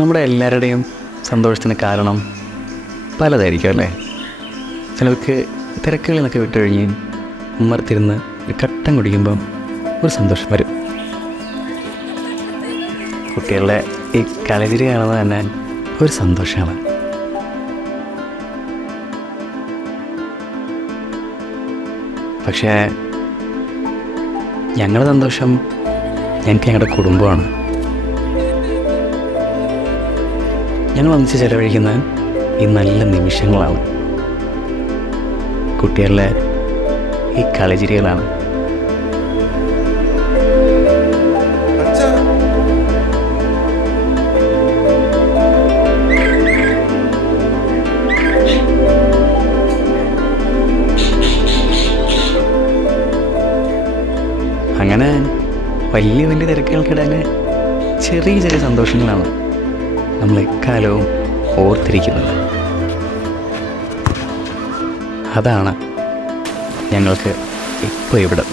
നമ്മുടെ എല്ലാവരുടെയും സന്തോഷത്തിന് കാരണം പലതായിരിക്കും അല്ലേ. ചിലർക്ക് തിരക്കുകളിൽ നിന്നൊക്കെ വിട്ടുകഴിഞ്ഞ് ഉമ്മർത്തിരുന്ന് ഒരു കട്ടൻ കുടിക്കുമ്പം ഒരു സന്തോഷം വരും. കുട്ടികളുടെ ഈ കളിചിരി കാണുന്നത് തന്നെ ഒരു സന്തോഷമാണ്. പക്ഷേ ഞങ്ങളുടെ സന്തോഷം ഞങ്ങൾക്ക് ഞങ്ങളുടെ കുടുംബമാണ്. ഞങ്ങൾ ഒന്നിച്ച് ചിലവഴിക്കുന്ന ഈ നല്ല നിമിഷങ്ങളാണ്, കുട്ടികളുടെ ഈ കളിചിരികളാണ്. അങ്ങനെ വലിയ വലിയ തിരക്കുകൾക്കിടയിൽ ചെറിയ ചെറിയ സന്തോഷങ്ങളാണ് നമ്മൾ എക്കാലവും ഓർത്തിരിക്കുന്നത്. അതാണ് ഞങ്ങൾക്ക് ഇപ്പോൾ ഇവിടെ